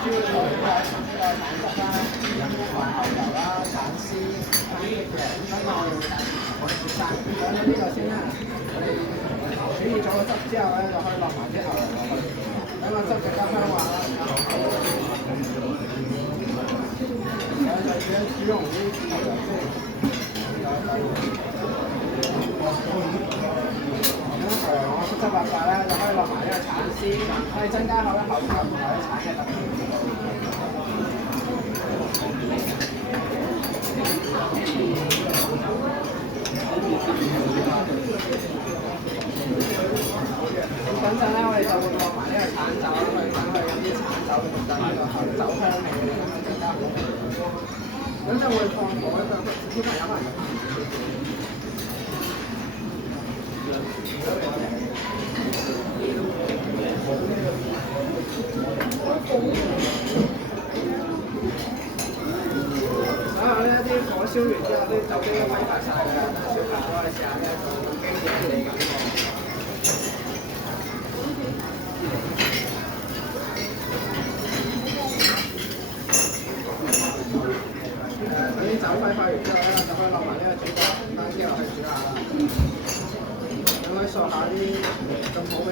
主要材料係橙汁啦、埋後油啦、橙絲、番茄嘅，咁我哋切晒，咁呢個先啦。我哋煮熱咗個汁之後咧，就可以落埋啲牛油落去，等個汁更加香滑啦。然後就煮溶啲牛油先。我七七八八咧，就可以落埋呢個橙絲，可以增加口感同埋啲橙嘅特別。咁等陣咧，我哋就會落埋呢個橙酒去等佢有啲橙酒嘅特質，呢個酒香味咁樣更加好。咁就會放火就小朋友可能呢一啲火燒完之後，啲酒精都揮發晒㗎啦。小朋友可以試下呢一個經典嘅感覺。等啲酒揮發完之後咧，就可以落埋呢個主角番茄落去煮下啦。咁可以掃下啲咁好味